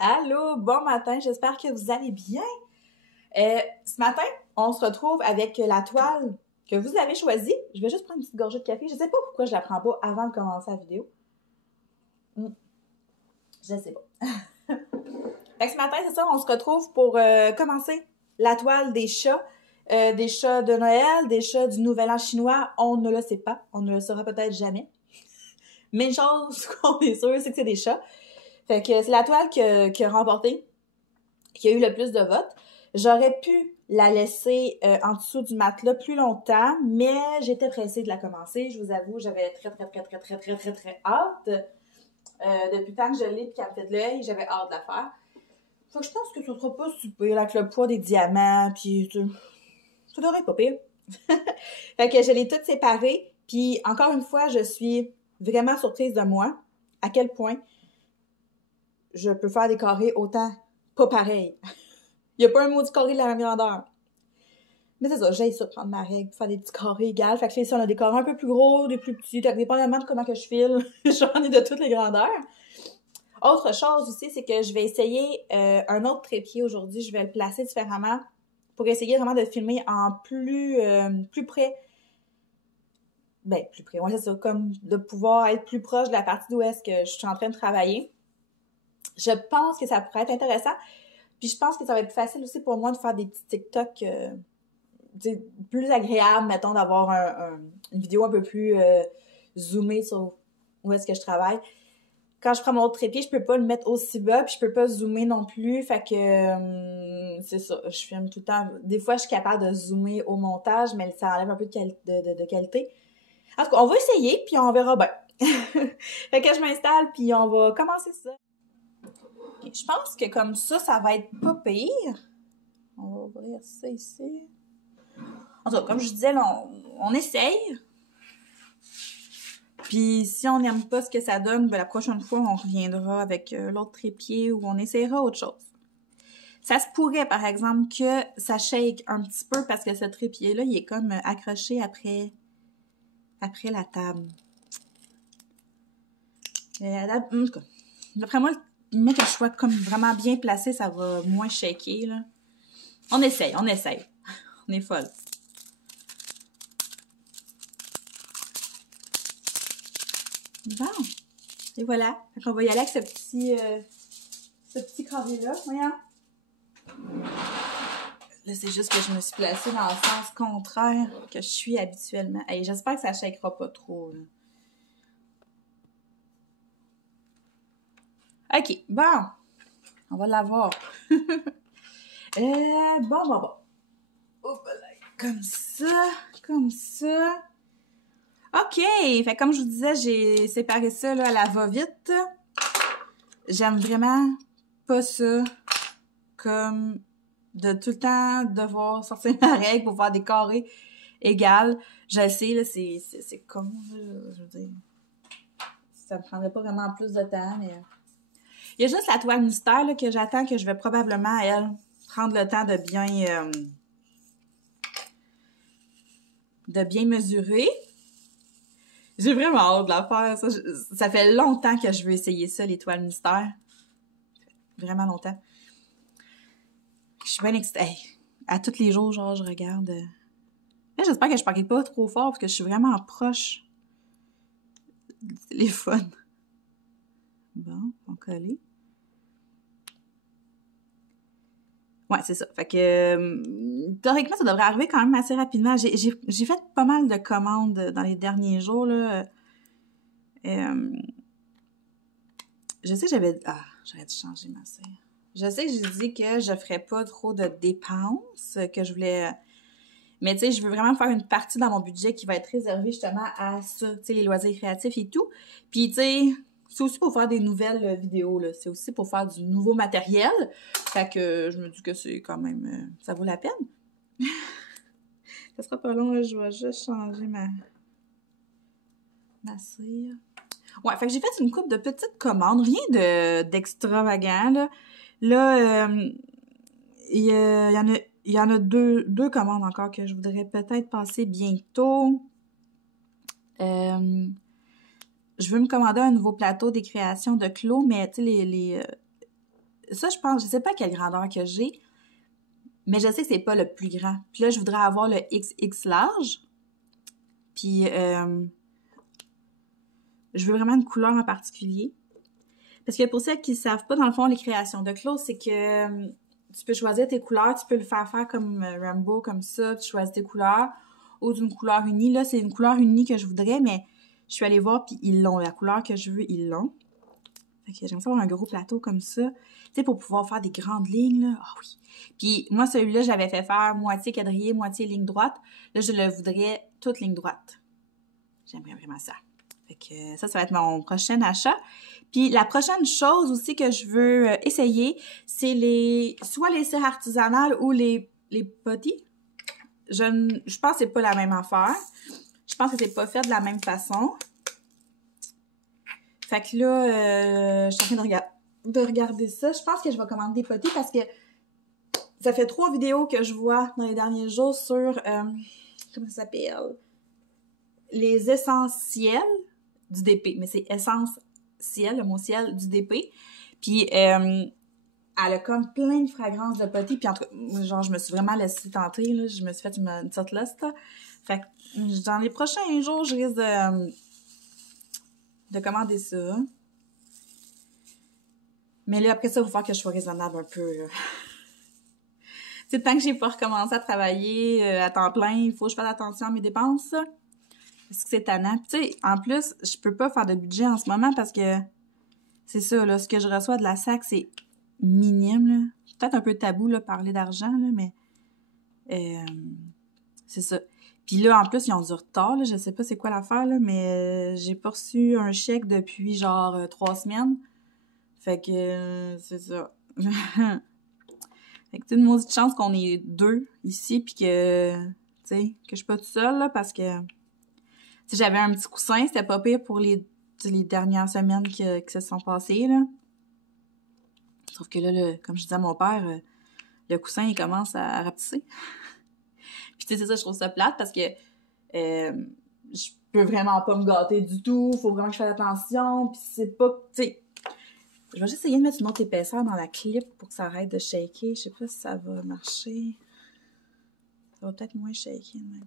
Allô, bon matin, j'espère que vous allez bien. Ce matin, on se retrouve avec la toile que vous avez choisie. Je vais juste prendre une petite gorgée de café. Je sais pas pourquoi je la prends pas avant de commencer la vidéo. Je sais pas. Fait que ce matin, c'est ça, on se retrouve pour commencer la toile des chats de Noël, des chats du Nouvel An chinois. On ne le sait pas, on ne le saura peut-être jamais. Mais une chose qu'on est sûr, c'est que c'est des chats. Fait que c'est la toile qui a remporté, qui a eu le plus de votes. J'aurais pu la laisser en dessous du matelas plus longtemps, mais j'étais pressée de la commencer. Je vous avoue, j'avais très hâte. Depuis le temps que je l'ai et qu'elle me fait de l'œil, j'avais hâte de la faire. Fait que je pense que ça sera pas super avec le poids des diamants, puis ça devrait être pas pire. Fait que je l'ai toutes séparées, puis encore une fois, je suis vraiment surprise de moi, à quel point je peux faire des carrés autant pas pareil. Il n'y a pas un mot du carré de la même grandeur. Mais c'est ça, j'ai ça, prendre ma règle, faire des petits carrés égales. Fait que ici, on a des carrés un peu plus gros, des plus petits. Fait que dépendamment de comment que je file, j'en ai de toutes les grandeurs. Autre chose aussi, c'est que je vais essayer un autre trépied aujourd'hui. Je vais le placer différemment pour essayer vraiment de filmer en plus près. Ben, plus près, ouais, c'est ça. Comme de pouvoir être plus proche de la partie d'où est-ce que je suis en train de travailler. Je pense que ça pourrait être intéressant. Puis je pense que ça va être plus facile aussi pour moi de faire des petits TikTok plus agréable, mettons, d'avoir une vidéo un peu plus zoomée sur où est-ce que je travaille. Quand je prends mon autre trépied, je peux pas le mettre aussi bas, puis je peux pas zoomer non plus, fait que c'est ça, je filme tout le temps. Des fois, je suis capable de zoomer au montage, mais ça enlève un peu de qualité. En tout cas, on va essayer, puis on verra bien. Fait que je m'installe, puis on va commencer ça. Okay, je pense que comme ça va être pas pire. On va ouvrir ça ici. En tout cas, comme je disais, là, on essaye. Puis si on n'aime pas ce que ça donne, ben, la prochaine fois, on reviendra avec l'autre trépied ou on essaiera autre chose. Ça se pourrait, par exemple, que ça shake un petit peu parce que ce trépied-là, il est comme accroché après la table. En tout cas, d'après moi, le mec que je sois comme vraiment bien placé, ça va moins shaker, là. On essaye. On est folle. Bon. Et voilà. Fait qu'on va y aller avec ce petit carré-là. Voyons. Là, c'est juste que je me suis placée dans le sens contraire que je suis habituellement. Hey, j'espère que ça ne shakera pas trop, là. OK, bon. On va l'avoir. Bon. Hop là. Comme ça. OK, fait comme je vous disais, j'ai séparé ça là, à la va-vite. J'aime vraiment pas ça comme de tout le temps devoir sortir ma règle pour faire des carrés égales. Je sais, là, c'est con, je veux dire. Ça me prendrait pas vraiment plus de temps, mais... Il y a juste la toile mystère là, que j'attends, que je vais probablement, elle, prendre le temps de bien mesurer. J'ai vraiment hâte de la faire, ça. Ça fait longtemps que je veux essayer ça, les toiles mystères. Vraiment longtemps. Je suis bien excitée. Hey, à tous les jours, genre, je regarde. Là, j'espère que je parle pas trop fort parce que je suis vraiment proche du téléphone. Bon, on va coller. Ouais, c'est ça. Fait que théoriquement, ça devrait arriver quand même assez rapidement. J'ai fait pas mal de commandes dans les derniers jours, là. Je sais que j'aurais dû changer ma cire. Je sais que j'ai dit que je ferais pas trop de dépenses, que je voulais... Mais tu sais, je veux vraiment faire une partie dans mon budget qui va être réservée justement à ça, tu sais, les loisirs créatifs et tout. Puis tu sais, c'est aussi pour faire des nouvelles vidéos, là. C'est aussi pour faire du nouveau matériel. Fait que je me dis que c'est quand même... ça vaut la peine. Ça sera pas long, là. Je vais juste changer ma cire. Ouais, fait que j'ai fait une couple de petites commandes. Rien d'extravagant, là. Là, il y en a deux commandes encore que je voudrais peut-être passer bientôt. Je veux me commander un nouveau plateau des créations de Clos, mais tu sais, ça, je pense, je sais pas quelle grandeur que j'ai, mais je sais que c'est pas le plus grand. Puis là, je voudrais avoir le XX large. Puis, je veux vraiment une couleur en particulier. Parce que pour celles qui ne savent pas, dans le fond, les créations de clothes, c'est que tu peux choisir tes couleurs, tu peux le faire comme Rambo, comme ça, tu choisis tes couleurs, ou d'une couleur unie. Là, c'est une couleur unie que je voudrais, mais je suis allée voir, puis ils l'ont. La couleur que je veux, ils l'ont. Fait que j'aimerais avoir un gros plateau comme ça, tu sais, pour pouvoir faire des grandes lignes, là. Ah oui! Puis moi, celui-là, j'avais fait faire moitié quadrillé, moitié ligne droite. Là, je le voudrais toute ligne droite. J'aimerais vraiment ça. Fait que ça va être mon prochain achat. Puis la prochaine chose aussi que je veux essayer, c'est soit les cires artisanales ou les putty. Je pense que c'est pas la même affaire. Je pense que c'est pas fait de la même façon. Fait que là, je suis en train de regarder ça. Je pense que je vais commander des putty parce que ça fait 3 vidéos que je vois dans les derniers jours sur, comment ça s'appelle? Les essentiels du DP. Mais c'est essentiel, le mot ciel du DP. Puis, elle a comme plein de fragrances de putty. Puis, genre, je me suis vraiment laissée tenter, là. Je me suis fait une petite liste, là. Fait que, dans les prochains jours, je risque de commander ça. Mais là, après ça, il va falloir que je sois raisonnable un peu, là. C'est tant que j'ai pas recommencé à travailler à temps plein, il faut que je fasse attention à mes dépenses. Parce que c'est tannant. Tu sais, en plus, je peux pas faire de budget en ce moment parce que c'est ça, là, ce que je reçois de la SAC, c'est minime, là. C'est peut-être un peu tabou, là, parler d'argent, là, mais c'est ça. Puis là, en plus, ils ont du retard, là, je sais pas c'est quoi l'affaire, là, mais j'ai pas reçu un chèque depuis, genre, 3 semaines. Fait que, c'est ça. Fait que, tu sais, une maudite chance qu'on est 2 ici, puis que, tu sais, que je suis pas toute seule, là, parce que, si j'avais un petit coussin, c'était pas pire pour les dernières semaines qui se sont passées, là. Sauf que là, comme je disais à mon père, le coussin, il commence à rapetisser. Puis, tu sais, c'est ça, je trouve ça plate parce que je peux vraiment pas me gâter du tout. Faut vraiment que je fasse attention. Puis, c'est pas, tu sais... Je vais juste essayer de mettre une autre épaisseur dans la clip pour que ça arrête de shaker. Je sais pas si ça va marcher. Ça va peut-être moins shaker, même.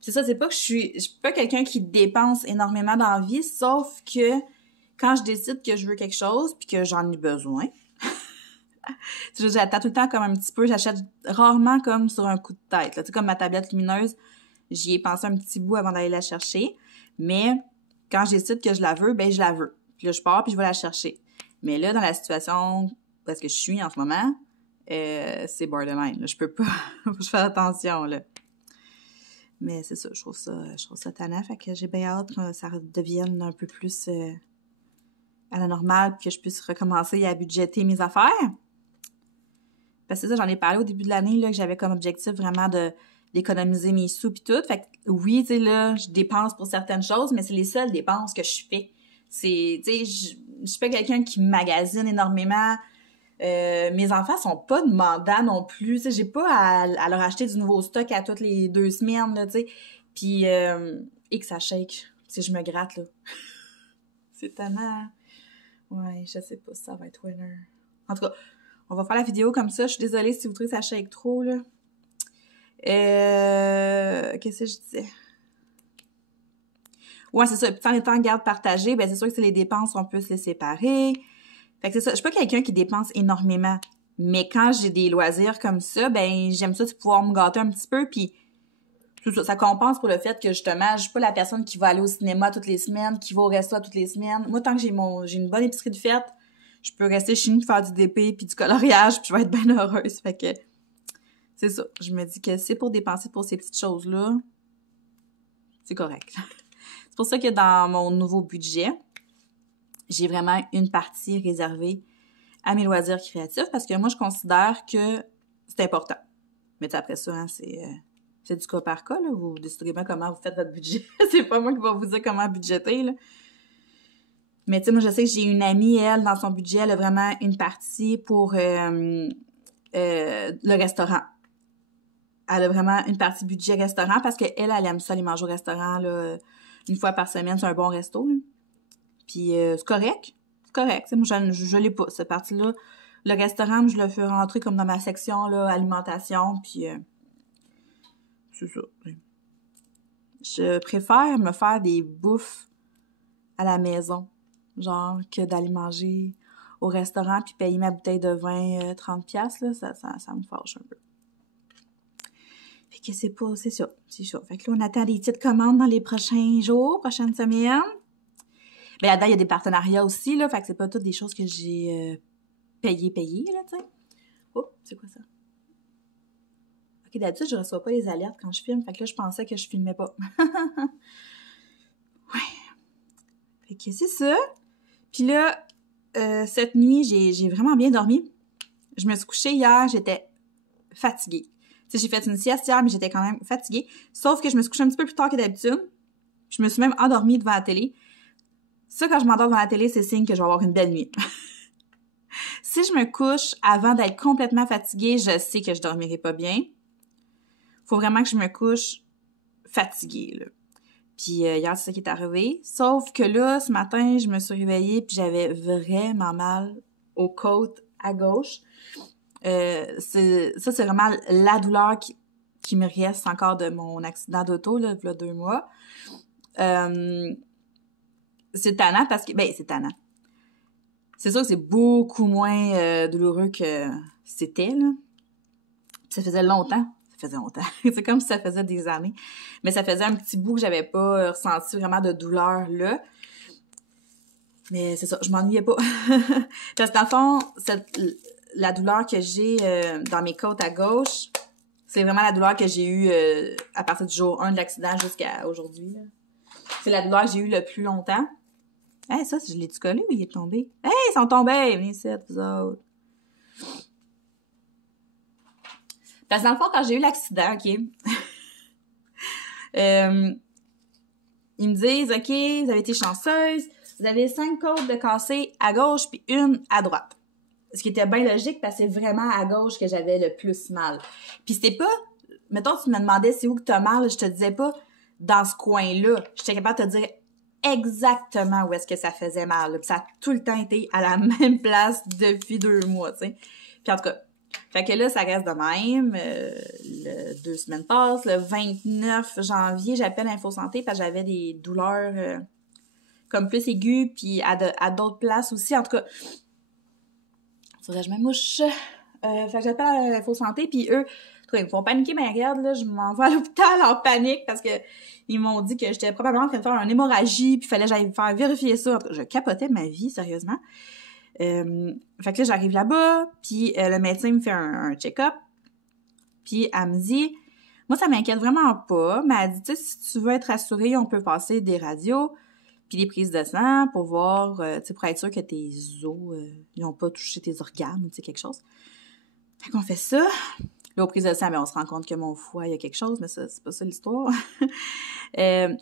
C'est ça, c'est pas que je suis pas quelqu'un qui dépense énormément dans la vie, sauf que quand je décide que je veux quelque chose puis que j'en ai besoin, j'attends tout le temps comme un petit peu, j'achète rarement comme sur un coup de tête, là. Tu sais, comme ma tablette lumineuse, j'y ai pensé un petit bout avant d'aller la chercher, mais quand je décide que je la veux, ben je la veux. Puis là, je pars puis je vais la chercher. Mais là, dans la situation parce que je suis en ce moment, c'est borderline, là. Je peux pas, faut que je fasse attention, là. Mais c'est ça, je trouve ça tannant. Fait que j'ai bien hâte que ça devienne un peu plus à la normale, puis que je puisse recommencer à budgéter mes affaires. Parce que c'est ça, j'en ai parlé au début de l'année, là, que j'avais comme objectif vraiment d'économiser mes sous pis tout. Fait que oui, tu sais, là, je dépense pour certaines choses, mais c'est les seules dépenses que je fais. C'est, tu sais, je suis pas quelqu'un qui magasine énormément. Mes enfants sont pas demandants non plus, tu sais, j'ai pas à leur acheter du nouveau stock à toutes les 2 semaines, là, tu sais, puis et que ça shake, si je me gratte, là. C'est tellement... Ouais, je sais pas si ça va être winner. En tout cas, on va faire la vidéo comme ça, je suis désolée si vous trouvez que ça shake trop, là. Qu'est-ce que je disais? Ouais, c'est ça, puis en étant garde partagée, ben c'est sûr que c'est les dépenses, on peut se les séparer. Fait que c'est ça, je suis pas quelqu'un qui dépense énormément, mais quand j'ai des loisirs comme ça, ben j'aime ça de pouvoir me gâter un petit peu, puis ça compense pour le fait que justement, je suis pas la personne qui va aller au cinéma toutes les semaines, qui va au resto toutes les semaines. Moi, tant que j'ai une bonne épicerie de fête, je peux rester chez nous faire du DP puis du coloriage, puis je vais être bien heureuse. Fait que c'est ça, je me dis que c'est pour dépenser pour ces petites choses-là, c'est correct. C'est pour ça que dans mon nouveau budget, j'ai vraiment une partie réservée à mes loisirs créatifs parce que moi, je considère que c'est important. Mais après ça, hein, c'est du cas par cas, là. Vous déciderez bien comment vous faites votre budget. C'est pas moi qui va vous dire comment budgéter, là. Mais tu sais, moi, je sais que j'ai une amie, elle, dans son budget, elle a vraiment une partie pour le restaurant. Elle a vraiment une partie budget restaurant parce qu'elle, elle aime ça, aller manger au restaurant, là, une fois par semaine. C'est un bon resto, là. Puis c'est correct. C'est correct. Tu sais, moi, je l'ai pas, cette partie-là. Le restaurant, je le fais rentrer comme dans ma section, là, alimentation, puis c'est ça. Je préfère me faire des bouffes à la maison, genre, que d'aller manger au restaurant puis payer ma bouteille de vin 30$, là, ça me fâche un peu. Fait que c'est ça. Fait que là, on attend des petites commandes dans les prochains jours, prochaines semaines. Mais là-dedans, il y a des partenariats aussi, là, fait que c'est pas toutes des choses que j'ai payées, là, tu sais. Oh, c'est quoi ça? Ok, d'habitude, je reçois pas les alertes quand je filme, fait que là, je pensais que je filmais pas. Ouais. Fait que c'est ça. Puis là, cette nuit, j'ai vraiment bien dormi. Je me suis couchée hier, j'étais fatiguée. Tu sais, j'ai fait une sieste hier, mais j'étais quand même fatiguée. Sauf que je me suis couchée un petit peu plus tard que d'habitude. Je me suis même endormie devant la télé. Ça, quand je m'endors devant la télé, c'est signe que je vais avoir une belle nuit. Si je me couche avant d'être complètement fatiguée, je sais que je dormirai pas bien. Faut vraiment que je me couche fatiguée, là. Puis hier, c'est ça qui est arrivé. Sauf que là, ce matin, je me suis réveillée puis j'avais vraiment mal aux côtes à gauche. C'est vraiment la douleur qui me reste encore de mon accident d'auto, là, il y a 2 mois. C'est tannant parce que... Ben, c'est tannant. C'est sûr que c'est beaucoup moins douloureux que c'était, là. Ça faisait longtemps. C'est comme si ça faisait des années. Mais ça faisait un petit bout que j'avais pas ressenti vraiment de douleur, là. Mais c'est ça, je m'ennuyais pas. Parce que dans le fond, la douleur que j'ai dans mes côtes à gauche, c'est vraiment la douleur que j'ai eue à partir du jour 1 de l'accident jusqu'à aujourd'hui, là. C'est la douleur que j'ai eue le plus longtemps. Hey, ça, je l'ai-tu collé ou il est tombé? Hey, ils sont tombés! Venez ici, vous autres. Parce que dans le fond, quand j'ai eu l'accident, OK, ils me disent, OK, vous avez été chanceuse, vous avez 5 côtes de cassées à gauche puis 1 à droite. Ce qui était bien logique parce que c'est vraiment à gauche que j'avais le plus mal. Puis c'était pas, mettons, tu me demandais c'est où que t'as mal, je te disais pas dans ce coin-là. J'étais capable de te dire exactement où est-ce que ça faisait mal. Puis ça a tout le temps été à la même place depuis 2 mois, tu sais. Puis en tout cas, fait que là, ça reste de même. 2 semaines passent. Le 29 janvier, j'appelle Info Santé parce que j'avais des douleurs comme plus aiguës, puis à d'autres places aussi. En tout cas, faudrait que je me mouche. Fait que j'appelle Info Santé, puis eux, ils me font paniquer, mais regarde, là, je m'en vais à l'hôpital en panique parce que ils m'ont dit que j'étais probablement en train de faire une hémorragie, puis fallait que j'aille faire vérifier ça. En tout cas, je capotais ma vie, sérieusement. Fait que là, j'arrive là-bas, puis le médecin me fait un check-up, puis elle me dit, moi, ça m'inquiète vraiment pas, mais elle dit, tu sais, si tu veux être rassurée, on peut passer des radios, puis des prises de sang pour voir, tu sais, pour être sûr que tes os, ils ont pas touché tes organes, ou tu sais, quelque chose. Fait qu'on fait ça. Là, aux prises de sang, ben, on se rend compte que mon foie, il y a quelque chose, mais ça, c'est pas ça l'histoire. Elle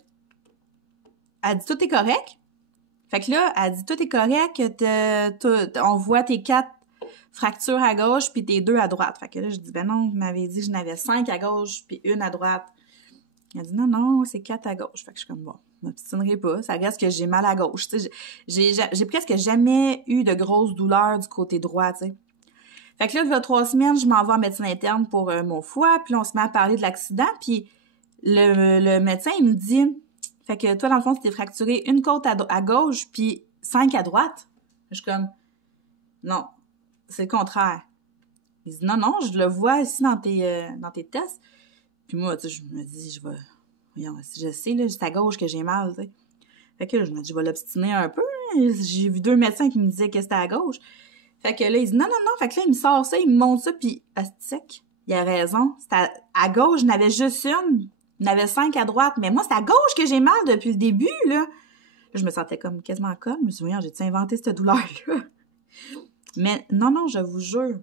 dit, tout est correct. Fait que là, elle dit, tout est correct, on voit tes 4 fractures à gauche puis tes 2 à droite. Fait que là, je dis, ben non, vous m'avez dit que j'en avais 5 à gauche puis 1 à droite. Elle dit, non, c'est 4 à gauche. Fait que je suis comme, bon, je m'obstinerai pas. Ça reste que j'ai mal à gauche. Tu sais, j'ai presque jamais eu de grosses douleurs du côté droit, tu sais. Fait que là, il y a 3 semaines, je m'en vais en médecine interne pour mon foie, puis là, on se met à parler de l'accident, puis le médecin, il me dit, fait que toi, dans le fond, tu t'es fracturé 1 côte à gauche, puis 5 à droite. Je suis comme, non, c'est le contraire. Il dit, non, je le vois ici dans tes tests. Puis moi, tu sais, je me dis, voyons, si je sais, là, c'est à gauche que j'ai mal, tu sais. Fait que là, je me dis, je vais l'obstiner un peu. J'ai vu 2 médecins qui me disaient que c'était à gauche. Fait que là, il dit, non. Fait que là, il me sort ça, il me montre ça, puis sec, il a raison. C'était à gauche, je n'avais juste 1. Il y en avait 5 à droite. Mais moi, c'est à gauche que j'ai mal depuis le début, là. Là, je me sentais comme quasiment conne. Je me suis dit, voyons, j'ai-tu inventé cette douleur-là? Mais non, je vous jure.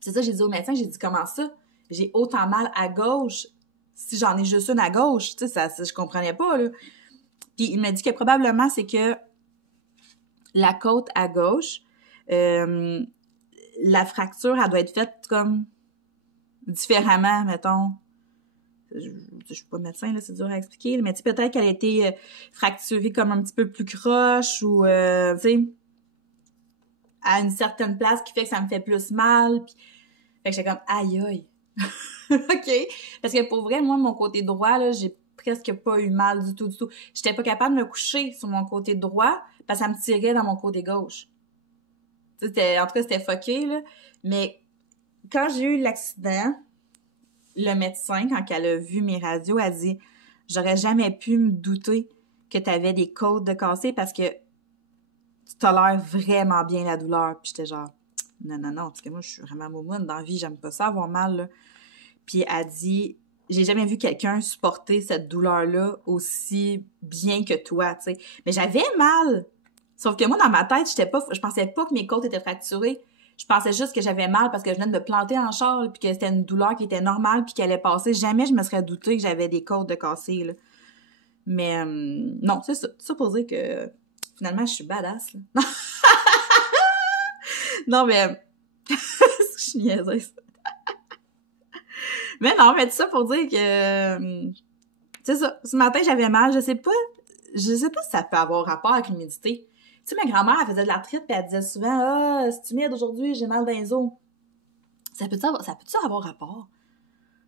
C'est ça, j'ai dit au médecin, j'ai dit, comment ça? J'ai autant mal à gauche si j'en ai juste 1 à gauche. Tu sais, ça, je comprenais pas, là. Puis il m'a dit que probablement, c'est que la côte à gauche, la fracture, elle doit être faite comme différemment, mettons. Je suis pas médecin, là, c'est dur à expliquer, mais tu sais, peut-être qu'elle a été fracturée comme un petit peu plus croche ou, tu sais, à une certaine place qui fait que ça me fait plus mal. Puis... Fait que j'étais comme, aïe aïe. OK. Parce que pour vrai, moi, mon côté droit, là, j'ai presque pas eu mal du tout, du tout. J'étais pas capable de me coucher sur mon côté droit parce que ça me tirait dans mon côté gauche. En tout cas, c'était fucké, là. Mais quand j'ai eu l'accident, le médecin, quand elle a vu mes radios, a dit « J'aurais jamais pu me douter que t'avais des côtes de cassé parce que tu tolères vraiment bien la douleur. » Puis j'étais genre « Non, parce que moi, je suis vraiment moumoune dans la vie, j'aime pas ça avoir mal, là. » Puis elle dit « J'ai jamais vu quelqu'un supporter cette douleur-là aussi bien que toi, tu sais. » Mais j'avais mal. Sauf que moi, dans ma tête, je pensais pas que mes côtes étaient fracturées. Je pensais juste que j'avais mal parce que je venais de me planter en char, puis que c'était une douleur qui était normale, puis qu'elle allait passer. Jamais je me serais douté que j'avais des côtes de cassées, là. Mais non, c'est ça. Ça pour dire que finalement, je suis badass, là. Non, mais... je suis niaiseuse. Mais non, mais tout ça pour dire que... c'est ça. Ce matin, j'avais mal. Je sais pas si ça peut avoir rapport avec l'humidité. Tu sais, ma grand-mère, elle faisait de l'arthrite, puis elle disait souvent « Ah, c'est humide aujourd'hui, j'ai mal dans les os. » Ça peut-tu avoir rapport?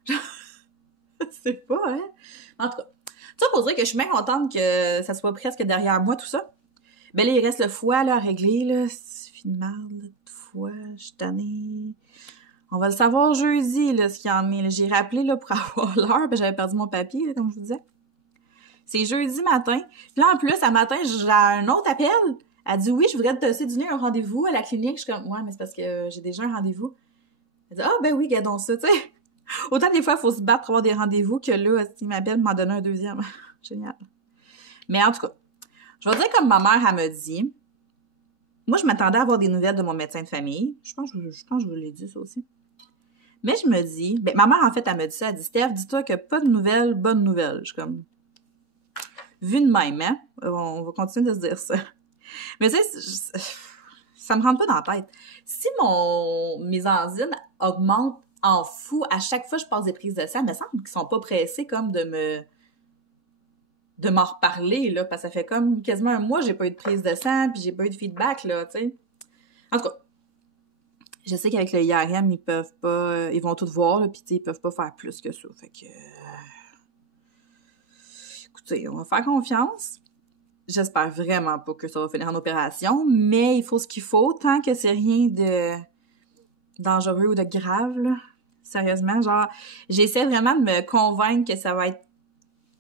Je sais pas, hein? En tout cas, ça pour dire que je suis bien contente que ça soit presque derrière moi, tout ça. Ben là, il reste le foie, là, à régler, là. C'est fini mal, là, de foie, je suis tannée. On va le savoir jeudi, là, ce qu'il y en est. J'ai rappelé, là, pour avoir l'heure, ben j'avais perdu mon papier, là, comme je vous disais. C'est jeudi matin. Puis là, en plus, à matin, j'ai un autre appel. Elle dit, oui, je voudrais te donner un rendez-vous à la clinique. Je suis comme, ouais, mais c'est parce que j'ai déjà un rendez-vous. Elle dit, ah, ben oui, gardons ça, tu sais. Autant des fois, il faut se battre pour avoir des rendez-vous que là, s'il m'appelle, m'en donner un deuxième. Génial. Mais en tout cas, je vais dire comme ma mère, elle me dit. Moi, je m'attendais à avoir des nouvelles de mon médecin de famille. Je pense que je vous l'ai dit, ça aussi. Mais je me dis, ben, ma mère, en fait, elle me dit ça. Elle dit, Steph, dis-toi que pas de nouvelles, bonnes nouvelles. Je suis comme, vu de même, hein? On va continuer de se dire ça. Mais tu sais, ça me rentre pas dans la tête. Si mes enzymes augmentent en fou à chaque fois que je passe des prises de sang, il me semble qu'ils sont pas pressés comme de m'en reparler, là, parce que ça fait comme quasiment un mois que j'ai pas eu de prise de sang, puis j'ai pas eu de feedback, là, tu sais. En tout cas, je sais qu'avec le IRM, ils peuvent pas, ils vont tout voir, là, puis ils peuvent pas faire plus que ça, fait que... Écoutez, on va faire confiance. J'espère vraiment pas que ça va finir en opération, mais il faut ce qu'il faut, tant que c'est rien de dangereux ou de grave, là. Sérieusement, genre, j'essaie vraiment de me convaincre que ça va être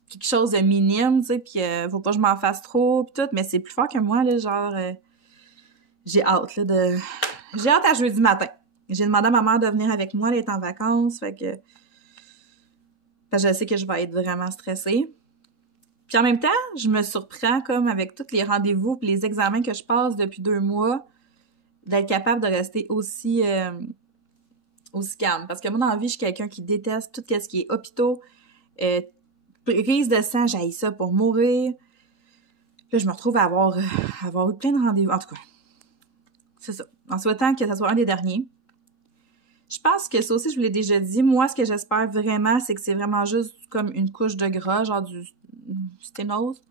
quelque chose de minime, tu sais, pis faut pas que je m'en fasse trop, pis tout, mais c'est plus fort que moi, là, genre, j'ai hâte, là, j'ai hâte à jeudi matin. J'ai demandé à ma mère de venir avec moi, elle est en vacances, fait que je sais que je vais être vraiment stressée. Puis en même temps, je me surprends comme avec tous les rendez-vous et les examens que je passe depuis 2 mois, d'être capable de rester aussi calme. Parce que moi, dans la vie, je suis quelqu'un qui déteste tout ce qui est hôpitaux, prise de sang, j'haïs ça pour mourir. Là, je me retrouve à avoir eu plein de rendez-vous. En tout cas, c'est ça. En souhaitant que ça soit un des derniers. Je pense que ça aussi, je vous l'ai déjà dit. Moi, ce que j'espère vraiment, c'est que c'est vraiment juste comme une couche de gras, genre du sténose,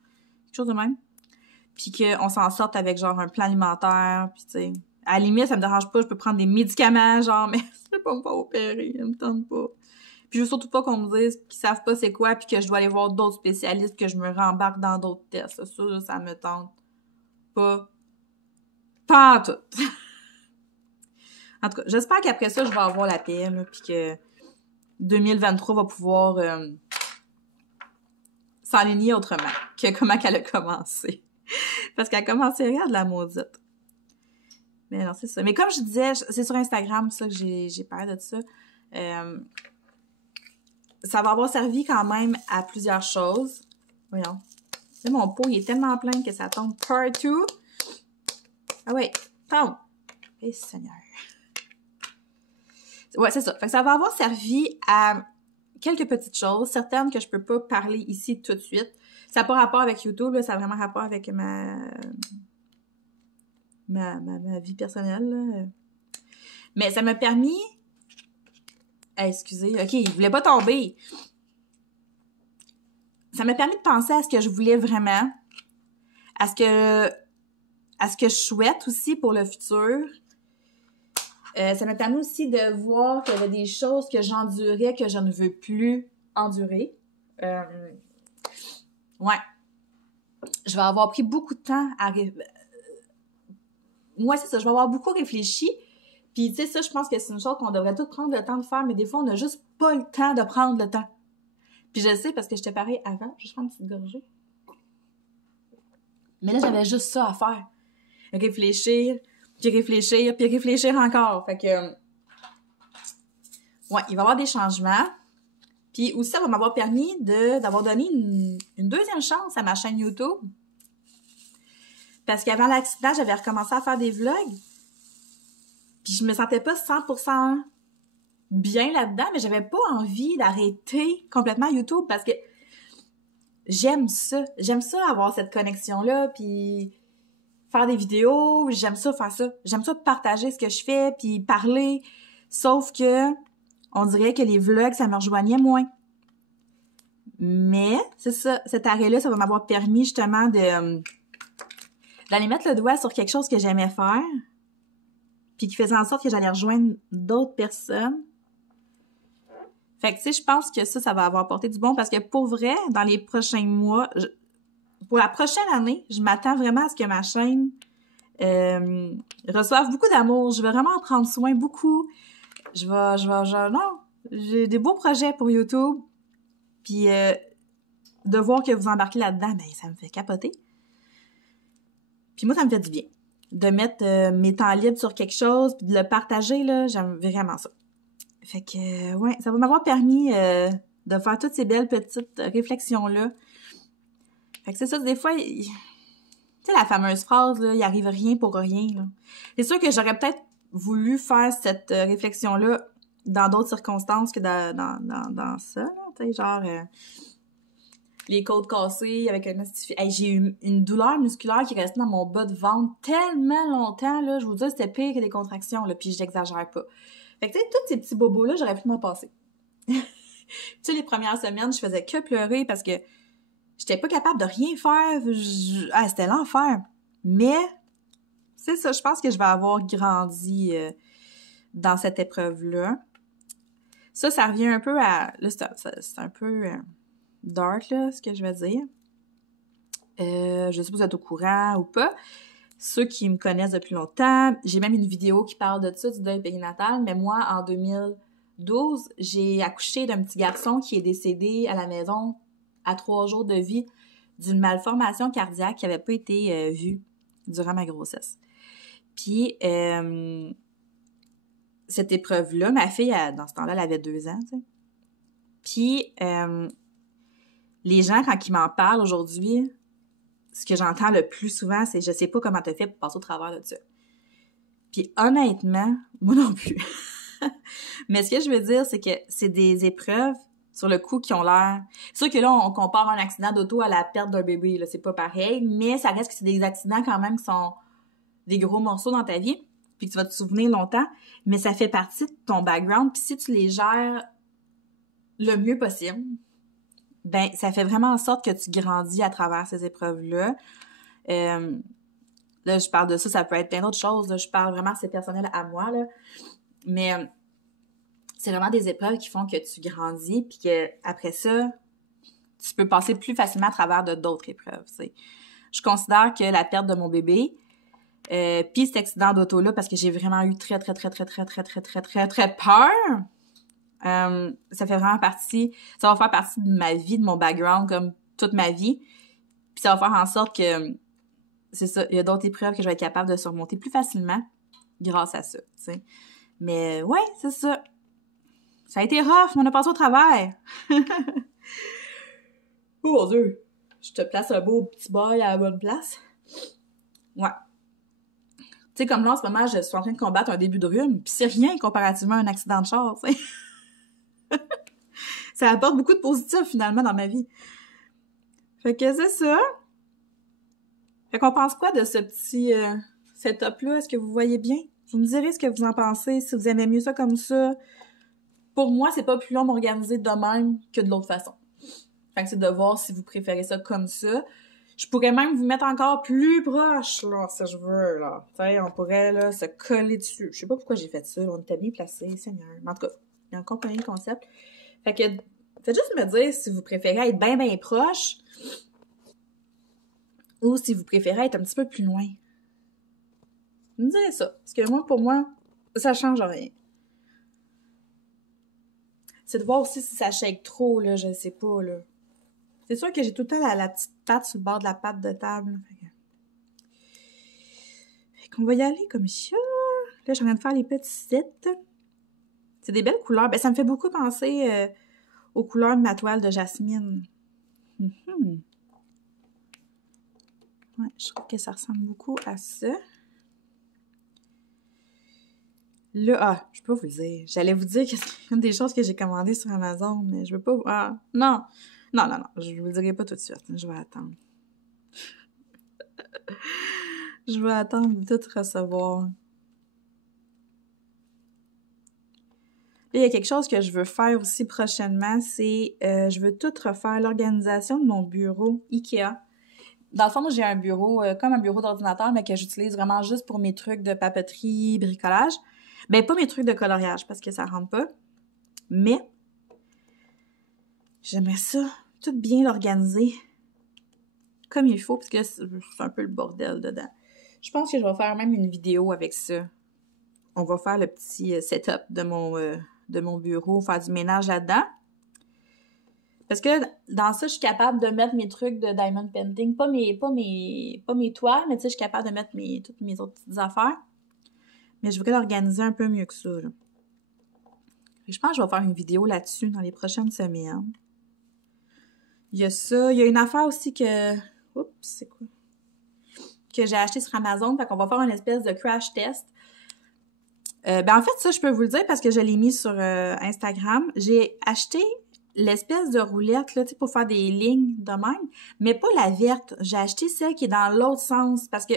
quelque chose de même. Puis qu'on s'en sorte avec genre un plan alimentaire, puis tu sais, à la limite, ça me dérange pas, je peux prendre des médicaments, genre, mais je peux pas me faire opérer, ça me tente pas. Puis je veux surtout pas qu'on me dise qu'ils savent pas c'est quoi, puis que je dois aller voir d'autres spécialistes, que je me rembarque dans d'autres tests. Ça me tente pas. Pas en tout. En tout cas, j'espère qu'après ça, je vais avoir la paix, là, puis que 2023 va pouvoir s'aligner autrement que comment qu'elle a commencé. Parce qu'elle a commencé à de la maudite. Mais non, c'est ça. Mais comme je disais, c'est sur Instagram, ça, que j'ai parlé de ça. Ça va avoir servi quand même à plusieurs choses. Voyons. Là, mon pot, il est tellement plein que ça tombe partout. Ah ouais, tombe. Eh, Seigneur. Ouais, c'est ça. Fait que ça va avoir servi à quelques petites choses, certaines que je peux pas parler ici tout de suite. Ça n'a pas rapport avec YouTube, là, ça a vraiment rapport avec ma vie personnelle, là. Mais ça m'a permis... excusez, OK, il voulait pas tomber. Ça m'a permis de penser à ce que je voulais vraiment, à ce que à ce que je souhaite aussi pour le futur. Ça m'a permis aussi de voir qu'il y avait des choses que j'endurais que je ne veux plus endurer. Ouais. Je vais avoir pris beaucoup de temps à... Moi, c'est ça, je vais avoir beaucoup réfléchi. Puis, tu sais, ça, je pense que c'est une chose qu'on devrait tous prendre le temps de faire, mais des fois, on n'a juste pas le temps de prendre le temps. Puis je sais, parce que j'étais pareil avant. Je vais prendre une petite gorgée. Mais là, j'avais juste ça à faire. Réfléchir, puis réfléchir, puis réfléchir encore. Fait que... Ouais, il va y avoir des changements. Puis aussi, ça va m'avoir permis d'avoir donné une deuxième chance à ma chaîne YouTube. Parce qu'avant l'accident, j'avais recommencé à faire des vlogs. Puis je me sentais pas 100% bien là-dedans, mais j'avais pas envie d'arrêter complètement YouTube parce que j'aime ça. J'aime ça avoir cette connexion-là, puis faire des vidéos, j'aime ça faire ça. J'aime ça partager ce que je fais, puis parler. Sauf que on dirait que les vlogs, ça me rejoignait moins. Mais, c'est ça, cet arrêt-là, ça va m'avoir permis justement d'aller mettre le doigt sur quelque chose que j'aimais faire, puis qui faisait en sorte que j'allais rejoindre d'autres personnes. Fait que, tu sais, je pense que ça va avoir apporté du bon, parce que pour vrai, dans les prochains mois, pour la prochaine année, je m'attends vraiment à ce que ma chaîne reçoive beaucoup d'amour. Je vais vraiment en prendre soin beaucoup. Non, j'ai des beaux projets pour YouTube. Puis de voir que vous embarquez là-dedans, ben ça me fait capoter. Puis moi, ça me fait du bien. De mettre mes temps libres sur quelque chose, puis de le partager, là, j'aime vraiment ça. Fait que, ouais, ça va m'avoir permis de faire toutes ces belles petites réflexions-là. Fait que c'est ça, des fois, tu sais, la fameuse phrase, là, il arrive rien pour rien, là. C'est sûr que j'aurais peut-être voulu faire cette réflexion-là dans d'autres circonstances que dans ça, là. Tu sais, genre, les côtes cassées avec un hey, j'ai eu une douleur musculaire qui est restée dans mon bas de ventre tellement longtemps, là. Je vous dis, c'était pire que des contractions, là, puis j'exagère pas. Fait que, tu sais, tous ces petits bobos-là, j'aurais pu m'en passer. Tu sais, les premières semaines, je faisais que pleurer parce que j'étais pas capable de rien faire. C'était l'enfer. Mais, c'est ça, je pense que je vais avoir grandi dans cette épreuve-là. Ça revient un peu à... Là, c'est un peu dark, là, ce que je vais dire. Je sais pas si vous êtes au courant ou pas. Ceux qui me connaissent depuis longtemps, j'ai même une vidéo qui parle de ça, du deuil périnatal, mais moi, en 2012, j'ai accouché d'un petit garçon qui est décédé à la maison à 3 jours de vie d'une malformation cardiaque qui n'avait pas été vue durant ma grossesse. Puis, cette épreuve-là, ma fille, dans ce temps-là, elle avait 2 ans, tu sais. Puis, les gens, quand ils m'en parlent aujourd'hui, ce que j'entends le plus souvent, c'est « je sais pas comment t'as fait pour passer au travers de ça ». Puis honnêtement, moi non plus. Mais ce que je veux dire, c'est que c'est des épreuves, sur le coup, qui ont l'air... C'est sûr que là, on compare un accident d'auto à la perte d'un bébé, là, c'est pas pareil, mais ça reste que c'est des accidents quand même qui sont des gros morceaux dans ta vie, puis que tu vas te souvenir longtemps, mais ça fait partie de ton background, puis si tu les gères le mieux possible, ben ça fait vraiment en sorte que tu grandis à travers ces épreuves-là. Là, je parle de ça, ça peut être plein d'autres choses, là. Je parle vraiment, c'est personnel à moi, là. Mais c'est vraiment des épreuves qui font que tu grandis, puis que après ça, tu peux passer plus facilement à travers de d'autres épreuves, tu sais. Je considère que la perte de mon bébé, puis cet accident d'auto-là, parce que j'ai vraiment eu très peur, ça fait vraiment partie, ça va faire partie de ma vie, de mon background, comme toute ma vie. Puis ça va faire en sorte que, c'est ça, il y a d'autres épreuves que je vais être capable de surmonter plus facilement grâce à ça, tu sais. Mais ouais, c'est ça. Ça a été rough, mais on a passé au travers. Oh mon Dieu! Je te place un beau petit boy à la bonne place. Ouais. Tu sais, comme là, en ce moment, je suis en train de combattre un début de rhume, puis c'est rien comparativement à un accident de char, tu sais. Ça apporte beaucoup de positif, finalement, dans ma vie. Fait que c'est ça. Fait qu'on pense quoi de ce petit setup-là? Est-ce que vous voyez bien? Vous me direz ce que vous en pensez, si vous aimez mieux ça comme ça. Pour moi, c'est pas plus long m'organiser de même que de l'autre façon. Fait que c'est de voir si vous préférez ça comme ça. Je pourrais même vous mettre encore plus proche, là, si je veux, là. Tu sais, on pourrait, là, se coller dessus. Je sais pas pourquoi j'ai fait ça, là. On était bien placés, Seigneur. Mais en tout cas, il y a un compagnie de concept. Fait que, faites juste me dire si vous préférez être bien, bien proche ou si vous préférez être un petit peu plus loin. Vous me direz ça. Parce que moi, pour moi, ça change rien. C'est de voir aussi si ça shake trop, là, je sais pas, là. C'est sûr que j'ai tout le temps la petite patte sur le bord de la patte de table. Fait qu'on va y aller comme ça. Là, je suis en train de faire les petits sites. C'est des belles couleurs. Ben, ça me fait beaucoup penser aux couleurs de ma toile de jasmine. Ouais, je trouve que ça ressemble beaucoup à ça. Là, je peux vous le dire. J'allais vous dire que c'est une des choses que j'ai commandées sur Amazon, mais je veux pas... Ah, non! Non, je vous le dirai pas tout de suite. Je vais attendre. Je vais attendre de tout recevoir. Il y a quelque chose que je veux faire aussi prochainement, c'est je veux tout refaire l'organisation de mon bureau IKEA. Dans le fond, moi, j'ai un bureau, comme un bureau d'ordinateur, mais que j'utilise vraiment juste pour mes trucs de papeterie, bricolage. Ben, pas mes trucs de coloriage, parce que ça rentre pas. Mais, j'aimerais ça, tout bien l'organiser, comme il faut, parce que c'est un peu le bordel dedans. Je pense que je vais faire même une vidéo avec ça. On va faire le petit setup de mon bureau, faire du ménage là-dedans. Parce que dans ça, je suis capable de mettre mes trucs de diamond painting. Pas mes toiles, mais tu sais, je suis capable de mettre toutes mes autres petites affaires. Mais je voudrais l'organiser un peu mieux que ça, là. Et je pense que je vais faire une vidéo là-dessus dans les prochaines semaines. Il y a ça. Il y a une affaire aussi que... Oups, c'est quoi? Que j'ai acheté sur Amazon. Fait qu'on va faire une espèce de crash test. En fait, ça, je peux vous le dire parce que je l'ai mis sur Instagram. J'ai acheté l'espèce de roulette, là, tu sais, pour faire des lignes de même, mais pas la verte. J'ai acheté celle qui est dans l'autre sens parce que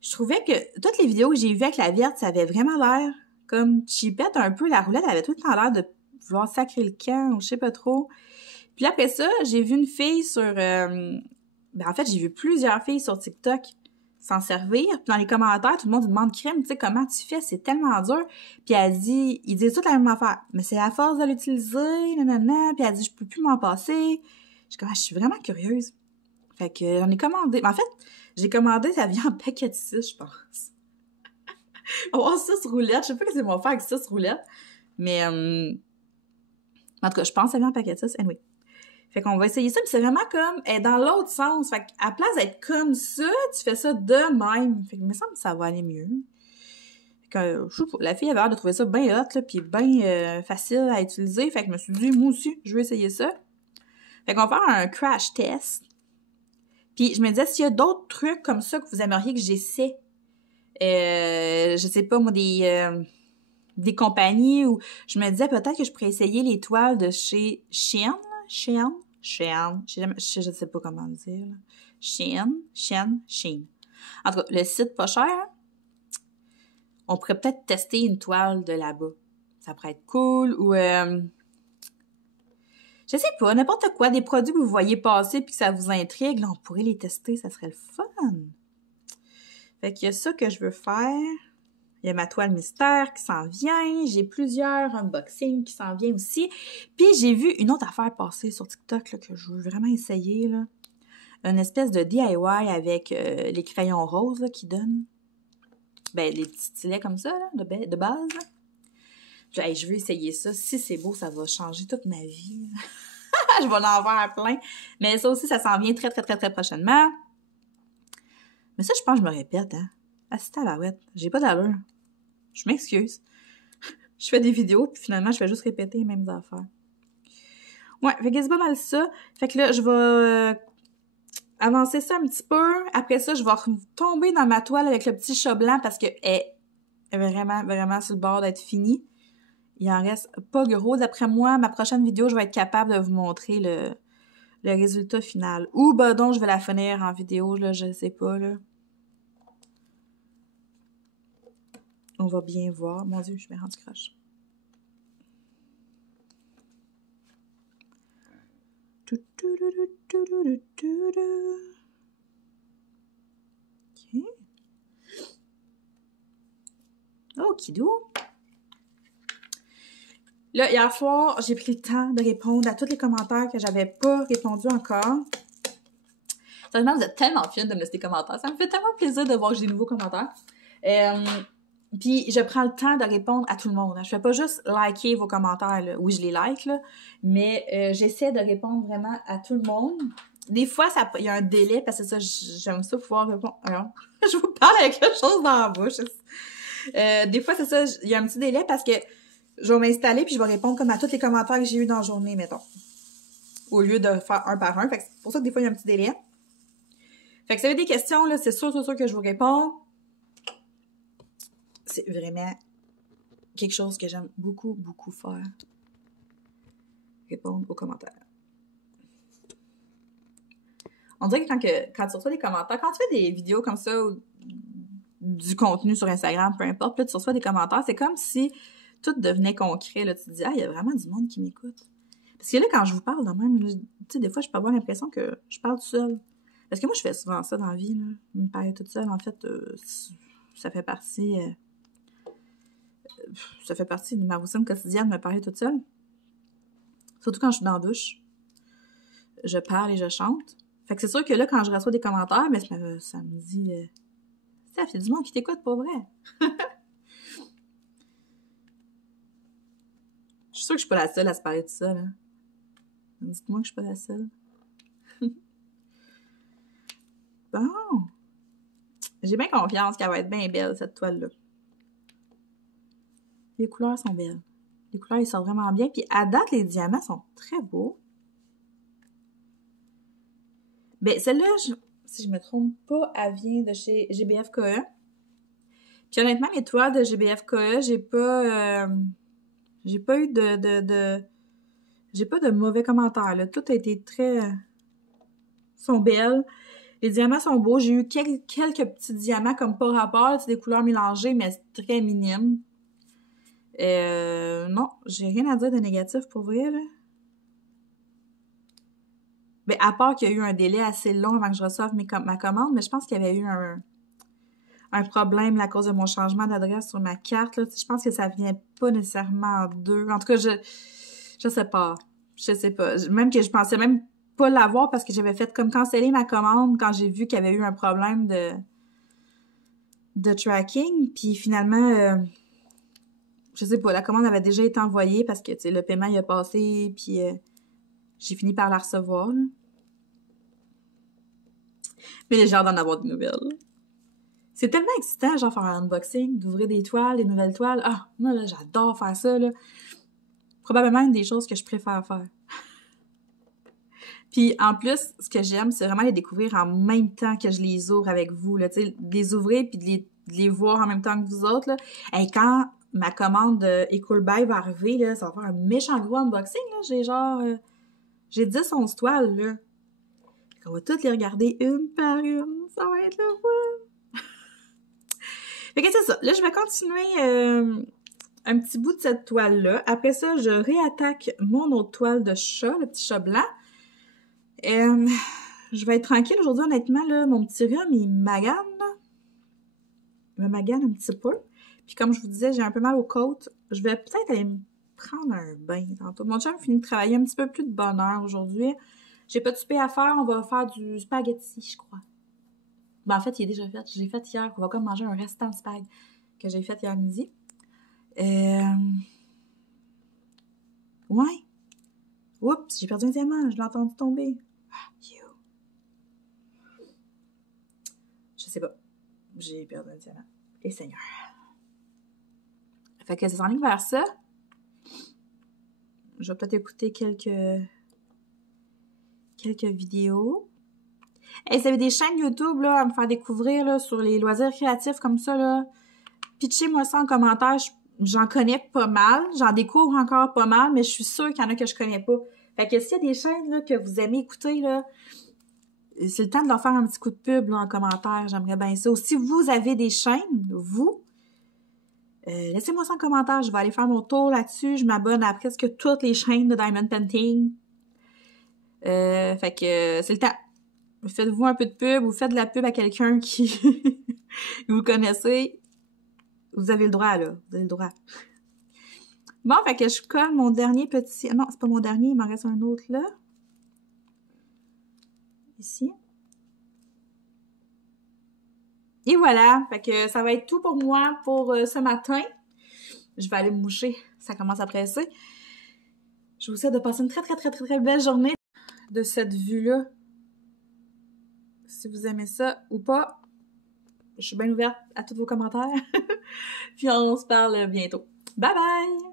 je trouvais que toutes les vidéos que j'ai vues avec la verte, ça avait vraiment l'air comme cheapette un peu. La roulette avait tout le temps l'air de vouloir sacrer le camp ou je sais pas trop. Puis après ça, j'ai vu une fille sur... en fait, j'ai vu plusieurs filles sur TikTok s'en servir. Puis dans les commentaires, tout le monde demande crème, tu sais, comment tu fais? C'est tellement dur. Puis elle dit, ils disent toute la même affaire. Mais c'est à force de l'utiliser, nanana. Puis elle dit, je peux plus m'en passer. Je suis vraiment curieuse. Fait que j'en ai commandé. Mais en fait, j'ai commandé, ça vient en paquet de 6, je pense. On va avoir 6 roulettes. Je sais pas ce qu'ils vont faire avec 6 roulettes. Mais, en tout cas, je pense que ça vient en paquet de 6. Anyway. Fait qu'on va essayer ça, puis c'est vraiment comme être dans l'autre sens. Fait qu'à place d'être comme ça, tu fais ça de même. Fait que il me semble que ça va aller mieux. Fait que, je sais pas, la fille avait l'air de trouver ça bien hot, là, puis bien facile à utiliser. Fait que je me suis dit, moi aussi, je vais essayer ça. Fait qu'on va faire un crash test. Puis je me disais, s'il y a d'autres trucs comme ça que vous aimeriez que j'essaie, je sais pas, moi, des compagnies où je me disais peut-être que je pourrais essayer les toiles de chez Shein, je sais pas comment le dire, là. Shein. En tout cas, le site pas cher, hein? On pourrait peut-être tester une toile de là-bas. Ça pourrait être cool, ou je sais pas, n'importe quoi, des produits que vous voyez passer puis que ça vous intrigue, là, on pourrait les tester, ça serait le fun. Fait qu'il y a ça que je veux faire. Il y a ma toile mystère qui s'en vient. J'ai plusieurs unboxings qui s'en viennent aussi. Puis j'ai vu une autre affaire passer sur TikTok là, que je veux vraiment essayer. Là. Une espèce de DIY avec les crayons roses là, qui donnent. Ben, les petits stylets comme ça, là, de base. Là. Je veux essayer ça. Si c'est beau, ça va changer toute ma vie. Je vais en avoir plein. Mais ça aussi, ça s'en vient très, très, très, très prochainement. Mais ça, je pense que je me répète, hein. Ah, c'est tabarouette. J'ai pas d'allure. Je m'excuse. Je fais des vidéos, puis finalement, je fais juste répéter les mêmes affaires. Ouais, fait que c'est pas mal ça. Fait que là, je vais avancer ça un petit peu. Après ça, je vais tomber dans ma toile avec le petit chat blanc parce que est vraiment, vraiment sur le bord d'être finie. Il en reste pas gros. D'après moi, ma prochaine vidéo, je vais être capable de vous montrer le résultat final. Ou, ben donc, je vais la finir en vidéo, là, je sais pas, là. On va bien voir. Mon Dieu, je vais rendre croche. OK. Okidou. Là, hier soir, j'ai pris le temps de répondre à tous les commentaires que j'avais pas répondu encore. Sérieusement, vous êtes tellement fine de me laisser des commentaires. Ça me fait tellement plaisir de voir que j'ai des nouveaux commentaires. Puis, je prends le temps de répondre à tout le monde. Je fais pas juste liker vos commentaires, là. Oui, je les like, là. Mais j'essaie de répondre vraiment à tout le monde. Des fois, il y a un délai, parce que ça, j'aime ça pouvoir répondre. Alors, je vous parle avec quelque chose dans la bouche. Des fois, c'est ça, il y a un petit délai parce que je vais m'installer puis je vais répondre comme à tous les commentaires que j'ai eu dans la journée, mettons. Au lieu de faire un par un. Fait que c'est pour ça que des fois, il y a un petit délai. Fait que si vous avez des questions, là, c'est sûr que je vous réponds. C'est vraiment quelque chose que j'aime beaucoup, beaucoup faire. Répondre aux commentaires. On dirait que quand tu reçois des commentaires, quand tu fais des vidéos comme ça, ou du contenu sur Instagram, peu importe, là, tu reçois des commentaires, c'est comme si tout devenait concret. Là. Tu te dis, ah, il y a vraiment du monde qui m'écoute. Parce que là, quand je vous parle de même, tu sais, des fois, je peux avoir l'impression que je parle toute seule. Parce que moi, je fais souvent ça dans la vie, là. Me parler toute seule, en fait, ça fait partie de ma routine quotidienne, me parler toute seule. Surtout quand je suis dans la douche. Je parle et je chante. Fait que c'est sûr que là, quand je reçois des commentaires, mais ça me dit... Ça fait du monde qui t'écoute, pas vrai. Je suis sûre que je suis pas la seule à se parler de ça, là. Dites-moi que je suis pas la seule. Bon. J'ai bien confiance qu'elle va être bien belle, cette toile-là. Les couleurs sont belles. Les couleurs, ils sortent vraiment bien. Puis à date, les diamants sont très beaux. Ben, celle-là, si je me trompe pas, elle vient de chez GBF KE. Puis honnêtement, mes toiles de GBF KE, j'ai pas eu j'ai pas de mauvais commentaires, là. Tout a été sont belles. Les diamants sont beaux. J'ai eu quelques petits diamants comme pas rapport, c'est des couleurs mélangées, mais très minimes. Non, j'ai rien à dire de négatif pour vrai, là. Ben, à part qu'il y a eu un délai assez long avant que je reçoive ma commande, mais je pense qu'il y avait eu un problème là, à cause de mon changement d'adresse sur ma carte. Là. Je pense que ça vient pas nécessairement d'eux. En tout cas, je sais pas. Je sais pas. Même que je pensais même pas l'avoir parce que j'avais fait comme canceller ma commande quand j'ai vu qu'il y avait eu un problème de tracking. Puis finalement, je sais pas, la commande avait déjà été envoyée parce que le paiement il a passé, puis j'ai fini par la recevoir. Là. Mais j'ai hâte d'en avoir des nouvelles. C'est tellement excitant, genre, faire un unboxing, d'ouvrir des toiles, des nouvelles toiles. Ah, moi, là, j'adore faire ça, là. Probablement une des choses que je préfère faire. Puis, en plus, ce que j'aime, c'est vraiment les découvrir en même temps que je les ouvre avec vous, là. Tu sais, de les ouvrir puis de les voir en même temps que vous autres, là. Et quand ma commande Ecoolbuy va arriver, là, ça va faire un méchant gros unboxing, là. J'ai 10-11 toiles, là. On va toutes les regarder une par une. Ça va être le fun! Fait que c'est ça. Là, je vais continuer un petit bout de cette toile-là. Après ça, je réattaque mon autre toile de chat, le petit chat blanc. Je vais être tranquille aujourd'hui, honnêtement. Là, mon petit rhum, il magane. Il me magane un petit peu. Puis comme je vous disais, j'ai un peu mal aux côtes. Je vais peut-être aller me prendre un bain tantôt. Mon chum finit de travailler un petit peu plus de bonne heure aujourd'hui. J'ai pas de souper à faire. On va faire du spaghetti, je crois. Ben, en fait, il est déjà fait. Je l'ai fait hier. On va comme manger un restant de spag que j'ai fait hier midi. Ouais. Oups, j'ai perdu un diamant. Je l'ai entendu tomber. Ah, you. Je sais pas. J'ai perdu un diamant. Et Seigneur. Fait que ça s'enligne vers ça. Je vais peut-être écouter quelques vidéos. Et si vous avez des chaînes YouTube là, à me faire découvrir là, sur les loisirs créatifs comme ça, là, pitchez-moi ça en commentaire. J'en connais pas mal. J'en découvre encore pas mal, mais je suis sûre qu'il y en a que je connais pas. Fait que s'il y a des chaînes là, que vous aimez écouter, là, c'est le temps de leur faire un petit coup de pub là, en commentaire. J'aimerais bien ça. Ou si vous avez des chaînes, vous, laissez-moi ça en commentaire. Je vais aller faire mon tour là-dessus. Je m'abonne à presque toutes les chaînes de Diamond Painting. Fait que c'est le temps. Faites-vous un peu de pub ou faites de la pub à quelqu'un qui Vous connaissez, vous avez le droit, là. Vous avez le droit. Bon, fait que je colle mon dernier petit... Non, c'est pas mon dernier, il m'en reste un autre là. Ici. Et voilà, fait que ça va être tout pour moi pour ce matin. Je vais aller me moucher, ça commence à presser. Je vous souhaite de passer une très belle journée de cette vue-là. Si vous aimez ça ou pas, je suis bien ouverte à tous vos commentaires. Puis on se parle bientôt. Bye bye!